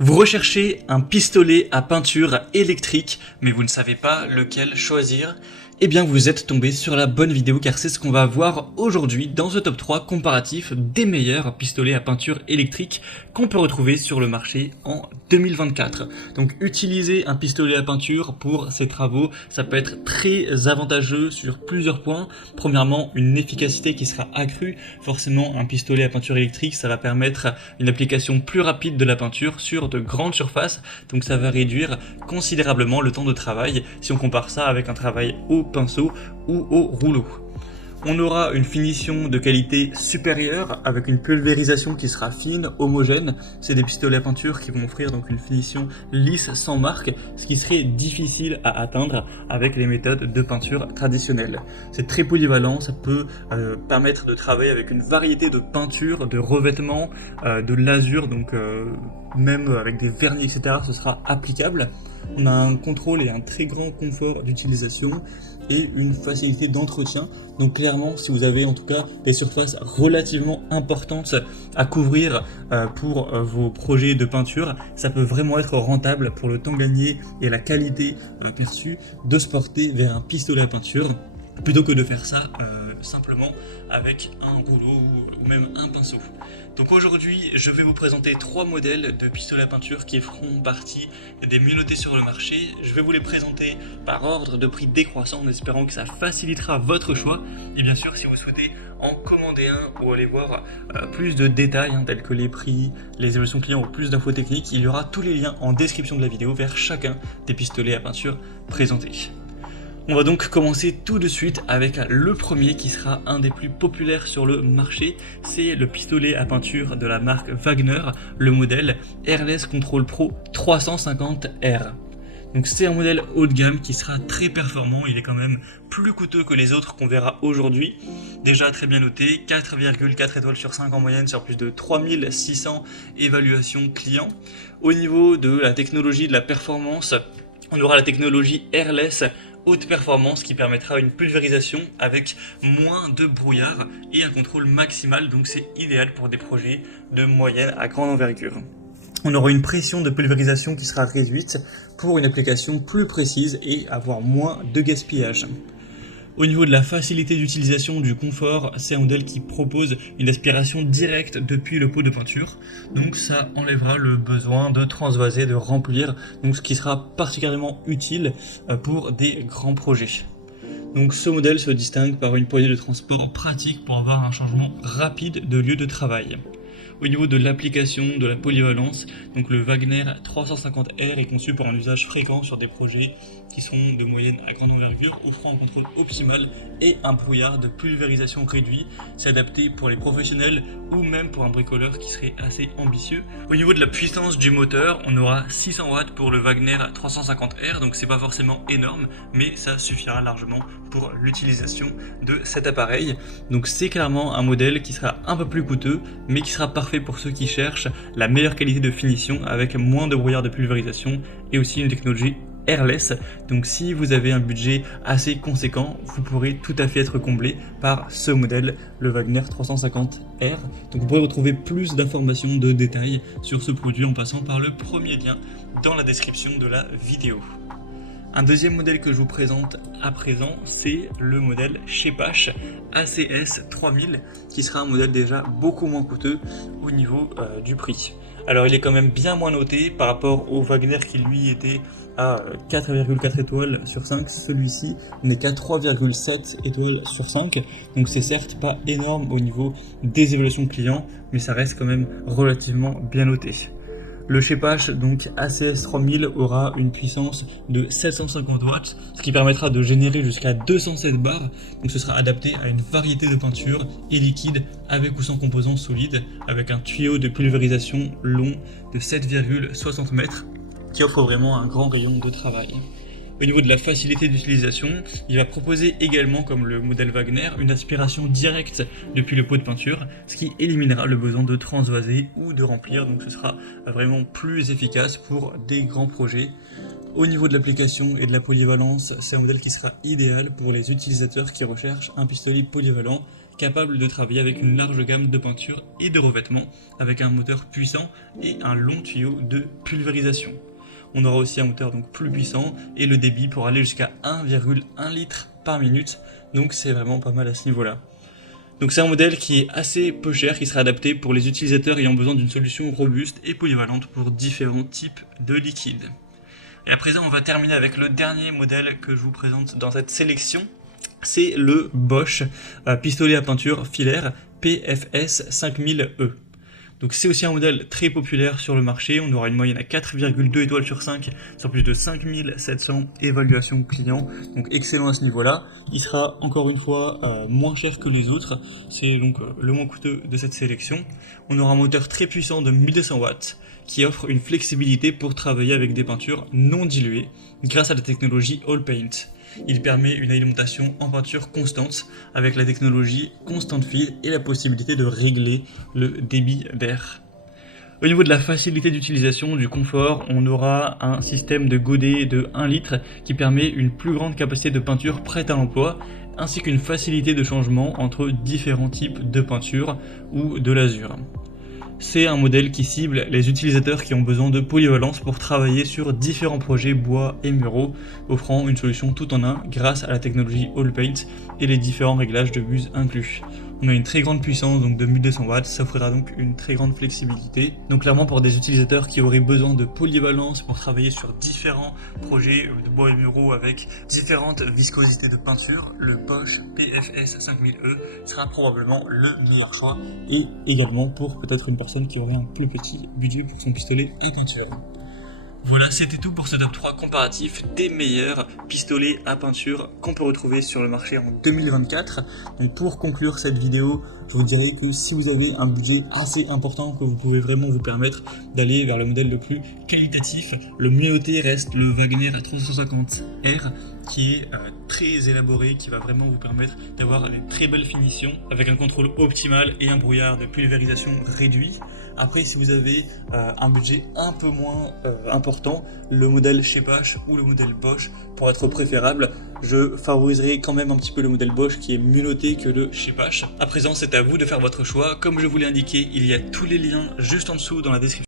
Vous recherchez un pistolet à peinture électrique, mais vous ne savez pas lequel choisir? Eh bien vous êtes tombé sur la bonne vidéo car c'est ce qu'on va voir aujourd'hui dans ce top 3 comparatif des meilleurs pistolets à peinture électrique qu'on peut retrouver sur le marché en 2024. Donc utiliser un pistolet à peinture pour ces travaux, ça peut être très avantageux sur plusieurs points. Premièrement, une efficacité qui sera accrue. Forcément, un pistolet à peinture électrique, ça va permettre une application plus rapide de la peinture sur de grandes surfaces, donc ça va réduire considérablement le temps de travail si on compare ça avec un travail au pinceau ou au rouleau. On aura une finition de qualité supérieure avec une pulvérisation qui sera fine, homogène. C'est des pistolets à peinture qui vont offrir donc une finition lisse sans marque, ce qui serait difficile à atteindre avec les méthodes de peinture traditionnelles. C'est très polyvalent, ça peut permettre de travailler avec une variété de peintures, de revêtements, de lasures, donc même avec des vernis, etc. ce sera applicable. On a un contrôle et un très grand confort d'utilisation et une facilité d'entretien. Donc clairement, si vous avez en tout cas des surfaces relativement importantes à couvrir pour vos projets de peinture, ça peut vraiment être rentable pour le temps gagné et la qualité perçue de se porter vers un pistolet à peinture plutôt que de faire ça simplement avec un rouleau ou même un pinceau. Donc aujourd'hui, je vais vous présenter 3 modèles de pistolets à peinture qui feront partie des mieux notés sur le marché. Je vais vous les présenter par ordre de prix décroissant en espérant que ça facilitera votre choix. Et bien sûr, si vous souhaitez en commander un ou aller voir plus de détails tels que les prix, les évolutions clients ou plus d'infos techniques, il y aura tous les liens en description de la vidéo vers chacun des pistolets à peinture présentés. On va donc commencer tout de suite avec le premier qui sera un des plus populaires sur le marché. C'est le pistolet à peinture de la marque Wagner, le modèle Airless Control Pro 350R. Donc c'est un modèle haut de gamme qui sera très performant, il est quand même plus coûteux que les autres qu'on verra aujourd'hui. Déjà très bien noté, 4,4 étoiles sur 5 en moyenne sur plus de 3600 évaluations clients. Au niveau de la technologie, de la performance, on aura la technologie Airless haute performance qui permettra une pulvérisation avec moins de brouillard et un contrôle maximal, donc c'est idéal pour des projets de moyenne à grande envergure. On aura une pression de pulvérisation qui sera réduite pour une application plus précise et avoir moins de gaspillage. Au niveau de la facilité d'utilisation, du confort, c'est un modèle qui propose une aspiration directe depuis le pot de peinture. Donc ça enlèvera le besoin de transvaser, de remplir, donc ce qui sera particulièrement utile pour des grands projets. Donc ce modèle se distingue par une poignée de transport pratique pour avoir un changement rapide de lieu de travail. Au niveau de l'application, de la polyvalence, donc le Wagner 350R est conçu pour un usage fréquent sur des projets qui sont de moyenne à grande envergure, offrant un contrôle optimal et un brouillard de pulvérisation réduit. C'est adapté pour les professionnels ou même pour un bricoleur qui serait assez ambitieux. Au niveau de la puissance du moteur, on aura 600 watts pour le Wagner 350R, donc c'est pas forcément énorme, mais ça suffira largement pour l'utilisation de cet appareil. Donc c'est clairement un modèle qui sera un peu plus coûteux, mais qui sera parfait pour ceux qui cherchent la meilleure qualité de finition avec moins de brouillard de pulvérisation et aussi une technologie Airless. Donc si vous avez un budget assez conséquent, vous pourrez tout à fait être comblé par ce modèle, le Wagner 350R. Donc vous pourrez retrouver plus d'informations, de détails sur ce produit en passant par le premier lien dans la description de la vidéo. Un deuxième modèle que je vous présente à présent, c'est le modèle Chepash ACS 3000 qui sera un modèle déjà beaucoup moins coûteux au niveau du prix. Alors il est quand même bien moins noté par rapport au Wagner qui lui était à 4,4 étoiles sur 5, celui-ci n'est qu'à 3,7 étoiles sur 5, donc c'est certes pas énorme au niveau des évaluations clients, mais ça reste quand même relativement bien noté. Le Chepash, donc ACS 3000, aura une puissance de 750 watts, ce qui permettra de générer jusqu'à 207 bars. Donc ce sera adapté à une variété de peintures et liquides avec ou sans composants solides, avec un tuyau de pulvérisation long de 7,60 mètres qui offre vraiment un grand rayon de travail. Au niveau de la facilité d'utilisation, il va proposer également, comme le modèle Wagner, une aspiration directe depuis le pot de peinture, ce qui éliminera le besoin de transvaser ou de remplir, donc ce sera vraiment plus efficace pour des grands projets. Au niveau de l'application et de la polyvalence, c'est un modèle qui sera idéal pour les utilisateurs qui recherchent un pistolet polyvalent capable de travailler avec une large gamme de peintures et de revêtements, avec un moteur puissant et un long tuyau de pulvérisation. On aura aussi un moteur donc plus puissant et le débit pour aller jusqu'à 1,1 litre par minute, donc c'est vraiment pas mal à ce niveau-là. Donc c'est un modèle qui est assez peu cher, qui sera adapté pour les utilisateurs ayant besoin d'une solution robuste et polyvalente pour différents types de liquides. Et à présent, on va terminer avec le dernier modèle que je vous présente dans cette sélection. C'est le Bosch pistolet à peinture filaire PFS 5000E. Donc c'est aussi un modèle très populaire sur le marché, on aura une moyenne à 4,2 étoiles sur 5 sur plus de 5700 évaluations clients, donc excellent à ce niveau-là. Il sera encore une fois moins cher que les autres, c'est donc le moins coûteux de cette sélection. On aura un moteur très puissant de 1200 watts qui offre une flexibilité pour travailler avec des peintures non diluées grâce à la technologie All Paint. Il permet une alimentation en peinture constante avec la technologie Constant Fill et la possibilité de régler le débit d'air. Au niveau de la facilité d'utilisation, du confort, on aura un système de godet de 1 litre qui permet une plus grande capacité de peinture prête à l'emploi ainsi qu'une facilité de changement entre différents types de peinture ou de lasure. C'est un modèle qui cible les utilisateurs qui ont besoin de polyvalence pour travailler sur différents projets bois et muraux, offrant une solution tout en un grâce à la technologie All Paint et les différents réglages de buse inclus. On a une très grande puissance donc de 1200 watts, ça offrira donc une très grande flexibilité. Donc clairement pour des utilisateurs qui auraient besoin de polyvalence pour travailler sur différents projets de bois et muraux avec différentes viscosités de peinture, le Bosch PFS 5000E sera probablement le meilleur choix et également pour peut-être une personne qui aurait un plus petit budget pour son pistolet à peinture. Voilà, c'était tout pour ce top 3 comparatif des meilleurs pistolets à peinture qu'on peut retrouver sur le marché en 2024. Donc pour conclure cette vidéo, je vous dirais que si vous avez un budget assez important, que vous pouvez vraiment vous permettre d'aller vers le modèle le plus qualitatif, le mieux noté reste le Wagner A350R qui est très élaboré, qui va vraiment vous permettre d'avoir une très belle finition avec un contrôle optimal et un brouillard de pulvérisation réduit. Après, si vous avez un budget un peu moins important, le modèle Schepasch ou le modèle Bosch pour être préférable, je favoriserai quand même un petit peu le modèle Bosch qui est mieux noté que le Schepasch. À présent, c'est à vous de faire votre choix. Comme je vous l'ai indiqué, il y a tous les liens juste en dessous dans la description.